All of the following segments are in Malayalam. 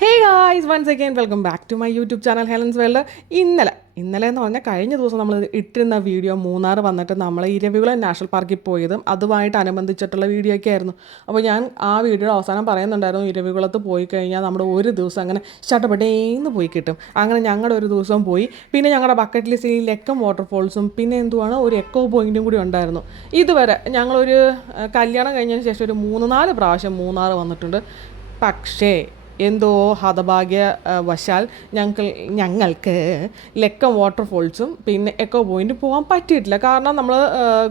Hey guys, once again welcome back to my YouTube channel Helen's World. ഇന്നലെ എന്ന് പറഞ്ഞാൽ കഴിഞ്ഞ ദിവസം നമ്മൾ ഇട്ടിരുന്ന വീഡിയോ മൂന്നാർ വന്നിട്ട് നമ്മൾ ഇരവികുളം നാഷണൽ പാർക്കിൽ പോയതും അതുമായിട്ട് അനുബന്ധിച്ചിട്ടുള്ള വീഡിയോ ഒക്കെ ആയിരുന്നു. അപ്പോൾ ഞാൻ ആ വീഡിയോ അവസാനം പറയുന്നുണ്ടായിരുന്നു ഇരവികുളത്ത് പോയി കഴിഞ്ഞാൽ നമ്മുടെ ഒരു ദിവസം അങ്ങനെ ചട്ടപ്പെട്ടേന്ന് പോയി കിട്ടും. അങ്ങനെ ഞങ്ങളുടെ ഒരു ദിവസം പോയി. പിന്നെ ഞങ്ങളുടെ ബക്കറ്റ് ലിസ്റ്റിൽ ലെക്കം വാട്ടർഫോൾസും പിന്നെ എന്തുവാണ് ഒരു എക്കോ പോയിൻറ്റും കൂടി ഉണ്ടായിരുന്നു. ഇതുവരെ ഞങ്ങളൊരു കല്യാണം കഴിഞ്ഞതിന് ശേഷം ഒരു 3-4 പ്രാവശ്യം മൂന്നാർ വന്നിട്ടുണ്ട്. പക്ഷേ എന്തോ ഹതഭാഗ്യവശാൽ ഞങ്ങൾക്ക് ലെക്കം വാട്ടർഫോൾസും പിന്നെ എക്കോ പോയിൻറ്റും പോകാൻ പറ്റിയിട്ടില്ല. കാരണം നമ്മൾ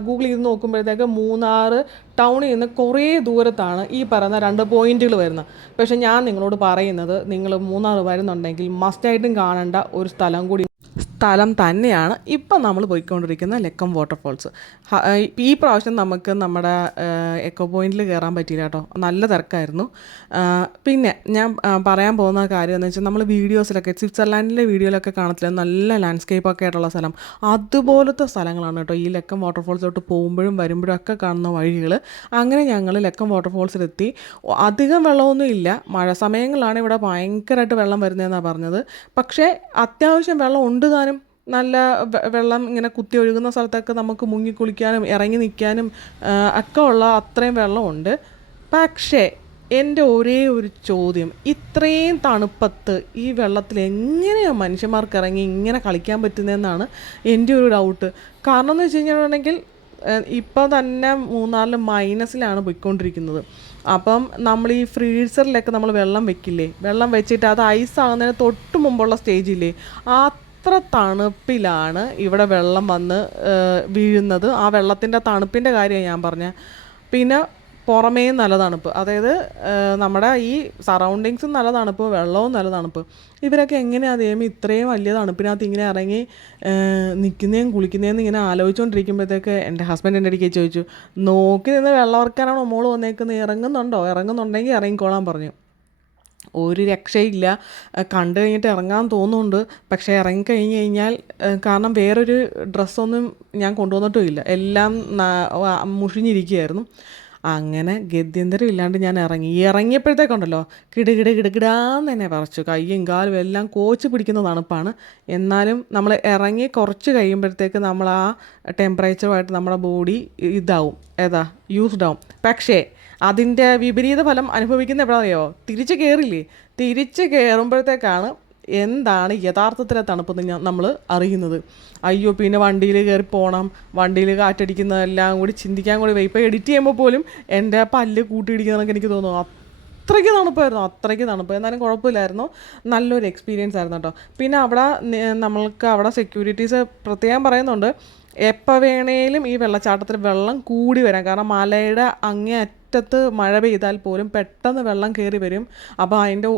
ഗൂഗിൾ ചെയ്ത് നോക്കുമ്പോഴത്തേക്ക് മൂന്നാർ ടൗണിൽ നിന്ന് കുറേ ദൂരത്താണ് ഈ പറയുന്ന 2 പോയിൻറ്റുകൾ വരുന്നത്. പക്ഷേ ഞാൻ നിങ്ങളോട് പറയുന്നത് നിങ്ങൾ മൂന്നാർ വരുന്നുണ്ടെങ്കിൽ മസ്റ്റായിട്ടും കാണേണ്ട ഒരു സ്ഥലം തന്നെയാണ് ഇപ്പം നമ്മൾ പോയിക്കൊണ്ടിരിക്കുന്ന ലെക്കം വാട്ടർഫോൾസ്. ഈ പ്രാവശ്യം നമുക്ക് നമ്മുടെ എക്കോ പോയിൻറ്റിൽ കയറാൻ പറ്റിയില്ല കേട്ടോ, നല്ല തിരക്കായിരുന്നു. പിന്നെ ഞാൻ പറയാൻ പോകുന്ന കാര്യം എന്ന് വെച്ചാൽ നമ്മൾ വീഡിയോസിലൊക്കെ സ്വിറ്റ്സർലാൻഡിലെ വീഡിയോയിലൊക്കെ കാണത്തില്ല, നല്ല ലാൻഡ്സ്കേപ്പൊക്കെ ആയിട്ടുള്ള സ്ഥലം, അതുപോലത്തെ സ്ഥലങ്ങളാണ് കേട്ടോ ഈ ലെക്കം വാട്ടർഫോൾസിലോട്ട് പോകുമ്പോഴും വരുമ്പോഴും ഒക്കെ കാണുന്ന വഴികൾ. അങ്ങനെ ഞങ്ങൾ ലെക്കം വാട്ടർഫോൾസിലെത്തി. അധികം വെള്ളമൊന്നും ഇല്ല, മഴ സമയങ്ങളിലാണ് ഇവിടെ ഭയങ്കരമായിട്ട് വെള്ളം വരുന്നതെന്നാണ് പറഞ്ഞത്. പക്ഷേ അത്യാവശ്യം വെള്ളം ഉണ്ട് താനും. നല്ല വെള്ളം ഇങ്ങനെ കുത്തി ഒഴുകുന്ന സ്ഥലത്തൊക്കെ നമുക്ക് മുങ്ങിക്കുളിക്കാനും ഇറങ്ങി നിൽക്കാനും ഒക്കെ ഉള്ള അത്രയും വെള്ളമുണ്ട്. പക്ഷേ എൻ്റെ ഒരേ ഒരു ചോദ്യം, ഇത്രയും തണുപ്പത്ത് ഈ വെള്ളത്തിൽ എങ്ങനെയാണ് മനുഷ്യന്മാർക്ക് ഇറങ്ങി ഇങ്ങനെ കളിക്കാൻ പറ്റുന്നതെന്നാണ് എൻ്റെ ഒരു ഡൗട്ട്. കാരണം എന്ന് വെച്ച് കഴിഞ്ഞിട്ടുണ്ടെങ്കിൽ ഇപ്പോൾ തന്നെ മൂന്നാറിൽ മൈനസിലാണ് പോയിക്കൊണ്ടിരിക്കുന്നത്. അപ്പം നമ്മൾ ഈ ഫ്രീസറിലൊക്കെ നമ്മൾ വെള്ളം വെക്കില്ലേ, വെള്ളം വെച്ചിട്ട് അത് ഐസാകുന്നതിന് തൊട്ട് മുമ്പുള്ള സ്റ്റേജില്ലേ, അത്ര തണുപ്പിലാണ് ഇവിടെ വെള്ളം വന്ന് വീഴുന്നത്. ആ വെള്ളത്തിൻ്റെ തണുപ്പിൻ്റെ കാര്യമാണ് ഞാൻ പറഞ്ഞത്. പിന്നെ പുറമേ നല്ല തണുപ്പ്, അതായത് നമ്മുടെ ഈ സറൗണ്ടിങ്സും നല്ല തണുപ്പ്, വെള്ളവും നല്ല തണുപ്പ്. ഇവരൊക്കെ എങ്ങനെയാണ് ദൈവം ഇത്രയും വലിയ തണുപ്പിനകത്ത് ഇങ്ങനെ ഇറങ്ങി നിൽക്കുന്നതും കുളിക്കുന്നതെന്ന് ഇങ്ങനെ ആലോചിച്ചുകൊണ്ടിരിക്കുമ്പോഴത്തേക്ക് എൻ്റെ ഹസ്ബൻഡ് എൻ്റെ അടുക്കൽ ചോദിച്ചു, നോക്കി നിന്ന് വെള്ളം ഇറക്കാനാണോ മോള് വന്നേക്കുന്നത്, ഇറങ്ങുന്നുണ്ടെങ്കിൽ ഇറങ്ങിക്കോളാൻ പറഞ്ഞു. ഒരു രക്ഷയില്ല, കണ്ടു കഴിഞ്ഞിട്ട് ഇറങ്ങാൻ തോന്നുന്നുണ്ട്. പക്ഷേ ഇറങ്ങിക്കഴിഞ്ഞ് കഴിഞ്ഞാൽ കാരണം വേറൊരു ഡ്രസ്സൊന്നും ഞാൻ കൊണ്ടുവന്നിട്ടുമില്ല, എല്ലാം മുഷിഞ്ഞിരിക്കുകയായിരുന്നു. അങ്ങനെ ഗത്യന്തരം ഇല്ലാണ്ട് ഞാൻ ഇറങ്ങിയപ്പോഴത്തേക്കുണ്ടല്ലോ കിടുകിടാന്ന് തന്നെ പറിച്ചു, കയ്യും കാലും എല്ലാം കോച്ച് പിടിക്കുന്ന തണുപ്പാണ്. എന്നാലും നമ്മൾ ഇറങ്ങി കുറച്ച് കഴിയുമ്പോഴത്തേക്ക് നമ്മൾ ആ ടെമ്പറേച്ചറുമായിട്ട് നമ്മുടെ ബോഡി യൂസ്ഡ് ആവും. പക്ഷേ അതിൻ്റെ വിപരീത ഫലം അനുഭവിക്കുന്ന എപ്പോഴാണെന്നറിയോ, തിരിച്ച് കയറുമ്പോഴത്തേക്കാണ് എന്താണ് യഥാർത്ഥത്തിലെ തണുപ്പെന്ന് നമ്മൾ അറിയുന്നത്. അയ്യോ, പിന്നെ വണ്ടിയിൽ കയറി പോകണം, വണ്ടിയിൽ കാറ്റടിക്കുന്നതെല്ലാം കൂടി ചിന്തിക്കാൻ കൂടി വയ്യ. ഇപ്പോൾ എഡിറ്റ് ചെയ്യുമ്പോൾ പോലും എൻ്റെ പല്ല് കൂട്ടിയിടിക്കുന്നതൊക്കെ എനിക്ക് തോന്നുന്നു, അത്രയ്ക്ക് തണുപ്പ്. എന്നാലും കുഴപ്പമില്ലായിരുന്നു, നല്ലൊരു എക്സ്പീരിയൻസ് ആയിരുന്നു കേട്ടോ. പിന്നെ നമ്മൾക്ക് അവിടെ സെക്യൂരിറ്റീസ് പ്രത്യേകം പറയുന്നുണ്ട്, എപ്പോൾ വേണേലും ഈ വെള്ളച്ചാട്ടത്തിൽ വെള്ളം കൂടി വരാം. കാരണം മലയുടെ അങ്ങേയറ്റത്ത് മഴ പെയ്താൽ പോലും പെട്ടെന്ന് വെള്ളം കയറി വരും. അപ്പോൾ അതിൻ്റെ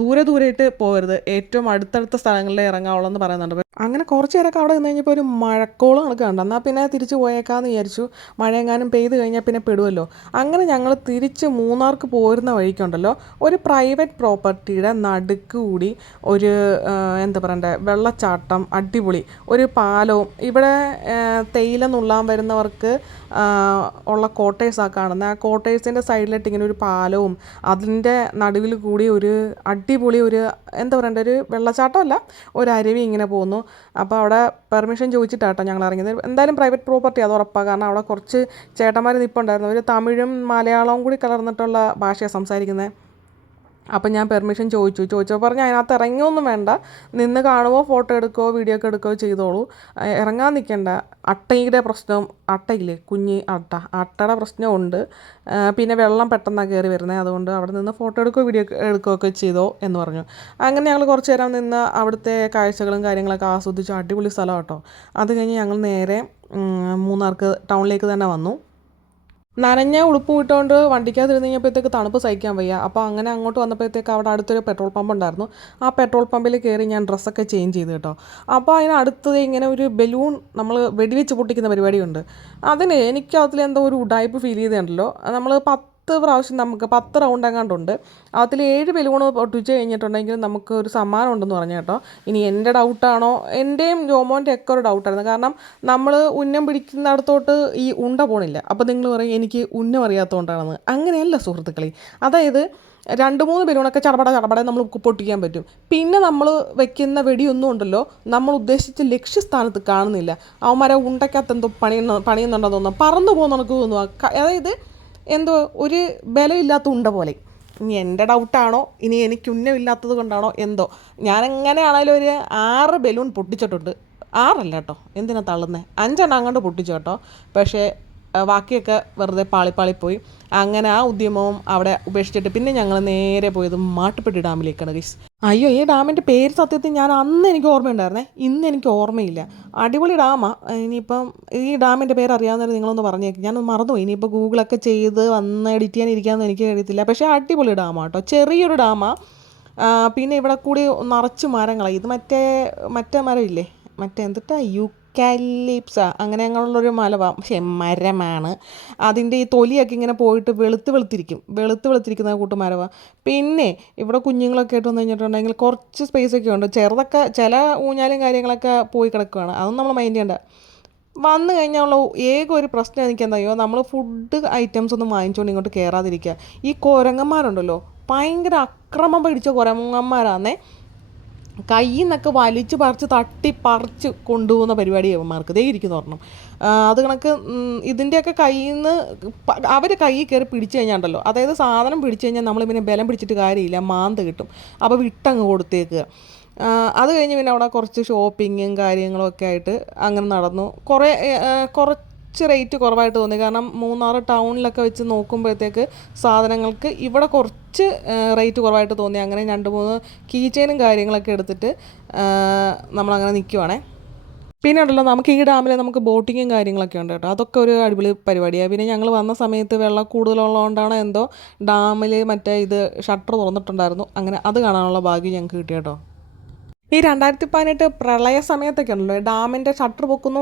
ദൂരെയായിട്ട് പോകരുത്, ഏറ്റവും അടുത്തടുത്ത സ്ഥലങ്ങളിലേ ഇറങ്ങാവുള്ളൂ എന്ന് പറയുന്നുണ്ട്. അങ്ങനെ കുറച്ച് നേരമൊക്കെ അവിടെ നിന്ന് കഴിഞ്ഞപ്പോൾ ഒരു മഴക്കോളം കണ്ടു. എന്നാൽ പിന്നെ തിരിച്ച് പോയേക്കാമെന്ന് വിചാരിച്ചു, മഴയെങ്ങാനും പെയ്ത് കഴിഞ്ഞാൽ പിന്നെ പെടുമല്ലോ. അങ്ങനെ ഞങ്ങൾ തിരിച്ച് മൂന്നാർക്ക് പോരുന്ന വഴിക്കുണ്ടല്ലോ ഒരു പ്രൈവറ്റ് പ്രോപ്പർട്ടിയുടെ നടുക്ക് കൂടി ഒരു വെള്ളച്ചാട്ടം, അടിപൊളി ഒരു പാലവും. ഇവിടെ തേയില നുള്ളാൻ വരുന്നവർക്ക് ഉള്ള കോട്ടേഴ്സാണ് കാണുന്നത്. ആ കോട്ടേഴ്സിൻ്റെ സൈഡിലിട്ട് ഇങ്ങനെ ഒരു പാലവും അതിൻ്റെ നടുവിൽ കൂടി ഒരു അടിപൊളി ഒരു ഒരു വെള്ളച്ചാട്ടമല്ല, ഒരു അരുവി ഇങ്ങനെ പോകുന്നു. അപ്പോൾ അവിടെ പെർമിഷൻ ചോദിച്ചിട്ടാട്ടോ ഞങ്ങൾ ഇറങ്ങിയത്. എന്തായാലും പ്രൈവറ്റ് പ്രോപ്പർട്ടി അത് ഉറപ്പാണ്. കാരണം അവിടെ കുറച്ച് ചേട്ടന്മാർ നിൽപ്പുണ്ടായിരുന്നു, ഒരു തമിഴും മലയാളവും കൂടി കലർന്നിട്ടുള്ള ഭാഷയാണ് സംസാരിക്കുന്നത്. അപ്പം ഞാൻ പെർമിഷൻ ചോദിച്ചപ്പോൾ പറഞ്ഞ് അതിനകത്ത് ഇറങ്ങിയൊന്നും വേണ്ട, നിന്ന് കാണുമോ ഫോട്ടോ എടുക്കുകയോ വീഡിയോ ഒക്കെ എടുക്കുകയോ ചെയ്തോളൂ, ഇറങ്ങാൻ നിൽക്കേണ്ട. അട്ടയില്ലേ കുഞ്ഞി അട്ടയുടെ പ്രശ്നമുണ്ട്. പിന്നെ വെള്ളം പെട്ടെന്നാണ് കയറി വരുന്നത്, അതുകൊണ്ട് അവിടെ നിന്ന് ഫോട്ടോ എടുക്കുകയോ വീഡിയോ എടുക്കുകയൊക്കെ ചെയ്തോ എന്ന് പറഞ്ഞു. അങ്ങനെ ഞങ്ങൾ കുറച്ച് നേരം നിന്ന് അവിടുത്തെ കാഴ്ചകളും കാര്യങ്ങളൊക്കെ ആസ്വദിച്ചു. അടിപൊളി സ്ഥലം കേട്ടോ. അത് കഴിഞ്ഞ് ഞങ്ങൾ നേരെ മൂന്നാർക്ക് ടൗണിലേക്ക് തന്നെ വന്നു. നനഞ്ഞ ഉടുപ്പ് ഇട്ടുകൊണ്ട് വണ്ടിക്കകത്ത് കഴിഞ്ഞപ്പോഴത്തേക്ക് തണുപ്പ് സഹിക്കാൻ വയ്യ. അപ്പോൾ അങ്ങനെ അങ്ങോട്ട് വന്നപ്പോഴത്തേക്ക് അവിടെ അടുത്തൊരു പെട്രോൾ പമ്പ് ഉണ്ടായിരുന്നു. ആ പെട്രോൾ പമ്പിൽ കയറി ഞാൻ ഡ്രസ്സൊക്കെ ചേഞ്ച് ചെയ്ത് കേട്ടോ. അപ്പോൾ അതിനടുത്തത് ഇങ്ങനെ ഒരു ബലൂൺ നമ്മൾ വെടിവെച്ച് പൊട്ടിക്കുന്ന പരിപാടിയുണ്ട്. അതിന് എനിക്ക് അതിലെന്തോ ഒരു ഉഡായിപ്പ് ഫീൽ ചെയ്തിട്ടുണ്ടല്ലോ. നമ്മൾ 10 പ്രാവശ്യം നമുക്ക് 10 റൗണ്ട് എങ്ങാണ്ടുണ്ട്. അതിൽ 7 ബലൂൺ പൊട്ടിച്ച് കഴിഞ്ഞിട്ടുണ്ടെങ്കിൽ നമുക്ക് ഒരു സമ്മാനം ഉണ്ടെന്ന് പറഞ്ഞു കേട്ടോ. ഇനി എൻ്റെ ഡൗട്ടാണോ, എൻ്റെയും ജോമോൻ്റെ ഒക്കെ ഒരു ഡൗട്ടായിരുന്നു. കാരണം നമ്മൾ ഉന്നം പിടിക്കുന്നിടത്തോട്ട് ഈ ഉണ്ട പോണില്ല. അപ്പോൾ നിങ്ങൾ പറയും എനിക്ക് ഉന്നം അറിയാത്തതുകൊണ്ടാണെന്ന്. അങ്ങനെയല്ല സുഹൃത്തുക്കളെ. അതായത് 2-3 ബലൂണൊക്കെ ചടപട നമ്മൾ പൊട്ടിക്കാൻ പറ്റും. പിന്നെ നമ്മൾ വെക്കുന്ന വെടിയൊന്നും ഉണ്ടല്ലോ, നമ്മൾ ഉദ്ദേശിച്ച ലക്ഷ്യസ്ഥാനത്ത് കാണുന്നില്ല. അവന്മാരെ ഉണ്ടയ്ക്കകത്ത് എന്തോ പണിയുന്നുണ്ടെന്ന് തോന്നുന്നു, പറന്നു പോകുന്ന നമുക്ക് തോന്നുക. അതായത് എന്തോ ഒരു ബലമില്ലാത്ത ഉണ്ട പോലെ. ഇനി എൻ്റെ ഡൗട്ടാണോ, ഇനി എനിക്ക് ഉന്നമില്ലാത്തത് കൊണ്ടാണോ എന്തോ, ഞാനെങ്ങനെയാണേലും ഒരു 6 ബലൂൺ പൊട്ടിച്ചിട്ടുണ്ട്. 6 അല്ല കേട്ടോ, എന്തിനാ തള്ളുന്നത്, 5 അങ്ങോട്ട് പൊട്ടിച്ചു കേട്ടോ. പക്ഷേ ബാക്കിയൊക്കെ വെറുതെ പാളിപ്പോയി. അങ്ങനെ ആ ഉദ്യമവും അവിടെ ഉപേക്ഷിച്ചിട്ട് പിന്നെ ഞങ്ങൾ നേരെ പോയത് മാട്ടുപ്പെട്ടി ഡാമിലേക്കാണ് ഗൈസ്. അയ്യോ, ഈ ഡാമിൻ്റെ പേര് സത്യത്തിൽ ഞാൻ അന്ന് എനിക്ക് ഓർമ്മയുണ്ടായിരുന്നേ, ഇന്ന് എനിക്ക് ഓർമ്മയില്ല. അടിപൊളി ഡാമാണ്. ഇനിയിപ്പം ഈ ഡാമിൻ്റെ പേര് അറിയാവുന്നവർ നിങ്ങളൊന്ന് പറഞ്ഞേക്കും, ഞാനൊന്ന് മറന്നുപോയി. ഇനിയിപ്പോൾ ഗൂഗിളൊക്കെ ചെയ്ത് വന്ന് എഡിറ്റ് ചെയ്യാനിരിക്കാമെന്ന് എനിക്ക് അറിയത്തില്ല. പക്ഷേ അടിപൊളി ഡാമാണ് കേട്ടോ, ചെറിയൊരു ഡാമാണ്. പിന്നെ ഇവിടെ കൂടി നിറച്ച് മരങ്ങളാണ്. ഇത് മറ്റേ മരമില്ലേ, മറ്റേ എന്തിട്ടാ യൂക്കാലിപ്സ അങ്ങനെ അങ്ങനെയുള്ളൊരു മരമാണ്. അതിൻ്റെ ഈ തൊലിയൊക്കെ ഇങ്ങനെ പോയിട്ട് വെളുത്തിരിക്കുന്ന കൂട്ട് മരമാണ്. പിന്നെ ഇവിടെ കുഞ്ഞുങ്ങളൊക്കെ ആയിട്ട് വന്നു കഴിഞ്ഞിട്ടുണ്ടെങ്കിൽ കുറച്ച് സ്പേസൊക്കെ ഉണ്ട്. ചെറുതൊക്കെ ചില ഊഞ്ഞാലും കാര്യങ്ങളൊക്കെ പോയി കിടക്കുകയാണ്, അതൊന്നും നമ്മൾ മൈൻഡ് ചെയ്യണ്ട. വന്നു കഴിഞ്ഞാൽ ഏക ഒരു പ്രശ്നം എനിക്ക് എന്തായോ, നമ്മൾ ഫുഡ് ഐറ്റംസ് ഒന്നും വാങ്ങിച്ചുകൊണ്ട് ഇങ്ങോട്ട് കയറാതിരിക്കുക. ഈ കുരങ്ങന്മാരുണ്ടല്ലോ, ഭയങ്കര അക്രമം പിടിച്ച കുരങ്ങന്മാരാന്നേ. കയ്യിൽ നിന്നൊക്കെ വലിച്ച് തട്ടിപ്പറിച്ച് കൊണ്ടുപോകുന്ന പരിപാടി അവന്മാർക്ക് ദേ ഇരിക്കുന്നു പറഞ്ഞു. അത് കണക്ക് ഇതിൻ്റെയൊക്കെ കയ്യിൽ നിന്ന് അവർ കയ്യിൽ കയറി പിടിച്ചു കഴിഞ്ഞാണ്ടല്ലോ, അതായത് സാധനം പിടിച്ചു കഴിഞ്ഞാൽ നമ്മളിങ്ങനെ ബലം പിടിച്ചിട്ട് കാര്യമില്ല, മാന്ത് കിട്ടും. അപ്പോൾ വിട്ടങ്ങ് കൊടുത്തേക്കുക. അത് കഴിഞ്ഞ് പിന്നെ അവിടെ കുറച്ച് ഷോപ്പിങ്ങും കാര്യങ്ങളൊക്കെ ആയിട്ട് അങ്ങനെ നടന്നു. കുറച്ച് റേറ്റ് കുറവായിട്ട് തോന്നി. കാരണം മൂന്നാർ ടൗണിലൊക്കെ വെച്ച് നോക്കുമ്പോഴത്തേക്ക് സാധനങ്ങൾക്ക് ഇവിടെ കുറച്ച് റേറ്റ് കുറവായിട്ട് തോന്നി. അങ്ങനെ 2-3 കീ ചെയിനും കാര്യങ്ങളൊക്കെ എടുത്തിട്ട് നമ്മളങ്ങനെ നിൽക്കുവാണേ. പിന്നെ ഉണ്ടല്ലോ, നമുക്ക് ഈ ഡാമിൽ നമുക്ക് ബോട്ടിങ്ങും കാര്യങ്ങളൊക്കെ ഉണ്ട് കേട്ടോ. അതൊക്കെ ഒരു അടിപൊളി പരിപാടിയാണ്. പിന്നെ ഞങ്ങൾ വന്ന സമയത്ത് വെള്ളം കൂടുതലുള്ളതുകൊണ്ടാണ് എന്തോ ഡാമിൽ മറ്റേ ഇത് ഷട്ടർ തുറന്നിട്ടുണ്ടായിരുന്നു. അങ്ങനെ അത് കാണാനുള്ള ഭാഗ്യം ഞങ്ങൾക്ക് കിട്ടി കേട്ടോ. ഈ 2018 പ്രളയ സമയത്തൊക്കെ ഉണ്ടല്ലോ, ഡാമിൻ്റെ ഷട്ടർ പൊക്കുന്നു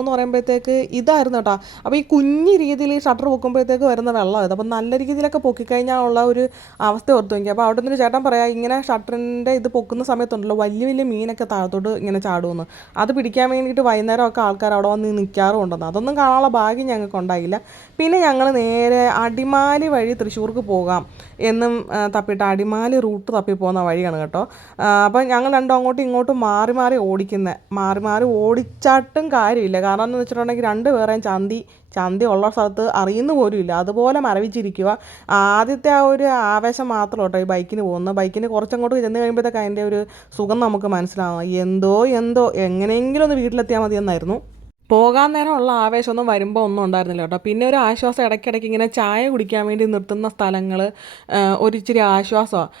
എന്ന് പറയുമ്പോഴത്തേക്ക് ഇതായിരുന്നു കേട്ടോ. അപ്പോൾ ഈ കുഞ്ഞു രീതിയിൽ ഈ ഷട്ടർ പൊക്കുമ്പോഴത്തേക്ക് വരുന്ന വെള്ളം ഇത്. അപ്പോൾ നല്ല രീതിയിലൊക്കെ പൊക്കിക്കഴിഞ്ഞാലുള്ള ഒരു അവസ്ഥ ഓർത്ത് നോക്കി. അപ്പോൾ അവിടെ നിന്നൊരു ചേട്ടൻ പറയാം, ഇങ്ങനെ ഷട്ടറിൻ്റെ ഇത് പൊക്കുന്ന സമയത്തുണ്ടല്ലോ വലിയ മീനൊക്കെ താഴത്തോട്ട് ഇങ്ങനെ ചാടുമെന്ന്. അത് പിടിക്കാൻ വേണ്ടിയിട്ട് വൈകുന്നേരമൊക്കെ ആൾക്കാർ അവിടെ വന്ന് നിൽക്കാറുണ്ടെന്ന്. അതൊന്നും കാണാനുള്ള ഭാഗ്യം ഞങ്ങൾക്ക് ഉണ്ടായില്ല. പിന്നെ ഞങ്ങൾ നേരെ അടിമാലി വഴി തൃശ്ശൂർക്ക് പോകാം എന്നും തപ്പിയിട്ട് അടിമാലി റൂട്ട് തപ്പി പോകുന്ന വഴിയാണ് കേട്ടോ. അപ്പോൾ ഞങ്ങൾ അങ്ങോട്ടും ഇങ്ങോട്ടും മാറി ഓടിച്ചാട്ടും കാര്യമില്ല. കാരണം എന്ന് വെച്ചിട്ടുണ്ടെങ്കിൽ 2 പേരെയും ചന്തി ഉള്ള സ്ഥലത്ത് അറിയുന്ന പോലും ഇല്ല, അതുപോലെ മരവിച്ചിരിക്കുക. ആദ്യത്തെ ആ ഒരു ആവേശം മാത്രം കേട്ടോ ഈ ബൈക്കിന് പോകുന്നത്. ബൈക്കിന് കുറച്ചങ്ങോട്ട് ചെന്ന് കഴിയുമ്പോഴത്തേക്ക് അതിൻ്റെ ഒരു സുഖം നമുക്ക് മനസ്സിലാവും. എന്തോ എങ്ങനെയെങ്കിലും ഒന്ന് വീട്ടിലെത്തിയാൽ മതി എന്നായിരുന്നു. പോകാൻ നേരമുള്ള ആവേശമൊന്നും വരുമ്പോൾ ഒന്നും ഉണ്ടായിരുന്നില്ല കേട്ടോ. പിന്നെ ഒരു ആശ്വാസം, ഇടയ്ക്കിടയ്ക്ക് ഇങ്ങനെ ചായ കുടിക്കാൻ വേണ്ടി നിർത്തുന്ന സ്ഥലങ്ങൾ ഒരിച്ചിരി ആശ്വാസമാണ്.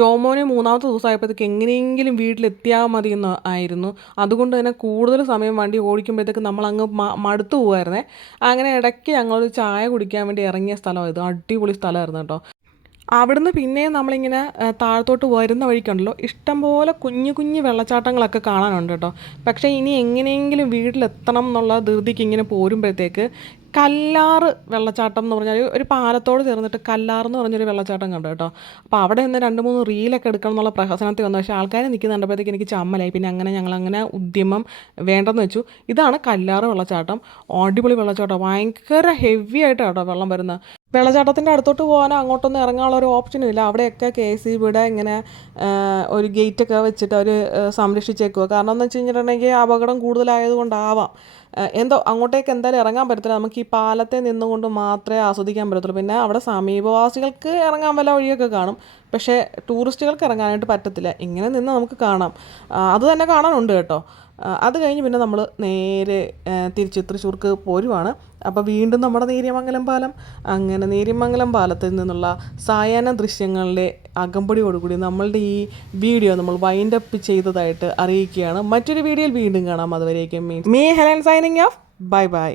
ജോമോന് 3ാമത്തെ ദിവസമായപ്പോഴത്തേക്ക് എങ്ങനെയെങ്കിലും വീട്ടിലെത്തിയാൽ മതി എന്ന് ആയിരുന്നു. അതുകൊണ്ട് തന്നെ കൂടുതൽ സമയം വണ്ടി ഓടിക്കുമ്പോഴത്തേക്ക് നമ്മളങ്ങ് മടുത്തു പോകുമായിരുന്നേ. അങ്ങനെ ഇടയ്ക്ക് ഞങ്ങളൊരു ചായ കുടിക്കാൻ വേണ്ടി ഇറങ്ങിയ സ്ഥലമായിരുന്നു. അടിപൊളി സ്ഥലമായിരുന്നു കേട്ടോ. അവിടുന്ന് പിന്നെയും നമ്മളിങ്ങനെ താഴത്തോട്ട് വരുന്ന വഴിക്കുണ്ടല്ലോ, ഇഷ്ടംപോലെ കുഞ്ഞു വെള്ളച്ചാട്ടങ്ങളൊക്കെ കാണാനുണ്ട് കേട്ടോ. പക്ഷേ ഇനി എങ്ങനെയെങ്കിലും വീട്ടിലെത്തണം എന്നുള്ള ധൃതിക്ക് ഇങ്ങനെ പോരുമ്പോഴത്തേക്ക് കല്ലാറ് വെള്ളച്ചാട്ടം എന്ന് പറഞ്ഞാൽ ഒരു പാലത്തോട് ചേർന്നിട്ട് കല്ലാറെന്ന് പറഞ്ഞൊരു വെള്ളച്ചാട്ടം കണ്ടു കേട്ടോ. അപ്പോൾ അവിടെ നിന്ന് 2-3 റീലൊക്കെ എടുക്കണം എന്നുള്ള പ്രഹസനത്തിൽ വന്നു. പക്ഷേ ആൾക്കാർ നിൽക്കുന്ന കണ്ടപ്പോഴത്തേക്ക് എനിക്ക് ചമ്മലായി. പിന്നെ ഞങ്ങളങ്ങനെ ഉദ്യമം വേണ്ടെന്ന് വെച്ചു. ഇതാണ് കല്ലാറ് വെള്ളച്ചാട്ടം. അടിപൊളി വെള്ളച്ചാട്ടം, ഭയങ്കര ഹെവി ആയിട്ടാണ് കേട്ടോ വെള്ളം വരുന്നത്. വെള്ളച്ചാട്ടത്തിൻ്റെ അടുത്തോട്ട് പോകാനോ അങ്ങോട്ടൊന്നും ഇറങ്ങാനുള്ള ഒരു ഓപ്ഷനും ഇല്ല. അവിടെയൊക്കെ KSEBിയുടെ ഇങ്ങനെ ഒരു ഗേറ്റൊക്കെ വെച്ചിട്ട് അവർ സംരക്ഷിച്ചേക്കുക. കാരണം എന്ന് വെച്ച് കഴിഞ്ഞിട്ടുണ്ടെങ്കിൽ അപകടം കൂടുതലായതുകൊണ്ടാവാം എന്തോ അങ്ങോട്ടേക്ക് എന്തായാലും ഇറങ്ങാൻ പറ്റത്തില്ല. നമുക്ക് ഈ പാലത്തെ നിന്നുകൊണ്ട് മാത്രമേ ആസ്വദിക്കാൻ പറ്റത്തുള്ളൂ. പിന്നെ അവിടെ സമീപവാസികൾക്ക് ഇറങ്ങാൻ വല്ല വഴിയൊക്കെ കാണും, പക്ഷേ ടൂറിസ്റ്റുകൾക്ക് ഇറങ്ങാനായിട്ട് പറ്റത്തില്ല. ഇങ്ങനെ നിന്ന് നമുക്ക് കാണാം, അത് തന്നെ കാണാനുണ്ട് കേട്ടോ. അത് കഴിഞ്ഞ് പിന്നെ നമ്മൾ നേരെ തിരിച്ച് തൃശ്ശൂർക്ക് പോരുവാണ്. അപ്പോൾ വീണ്ടും നമ്മുടെ നേര്യമംഗലം പാലം. അങ്ങനെ നേര്യമംഗലം പാലത്തിൽ നിന്നുള്ള സായാഹ്ന ദൃശ്യങ്ങളുടെ അകമ്പടിയോടുകൂടി നമ്മളുടെ ഈ വീഡിയോ നമ്മൾ വൈൻഡപ്പ് ചെയ്തതായിട്ട് അറിയിക്കുകയാണ്. മറ്റൊരു വീഡിയോയിൽ വീണ്ടും കാണാം. അതുവരേക്കും me Helen signing off. By.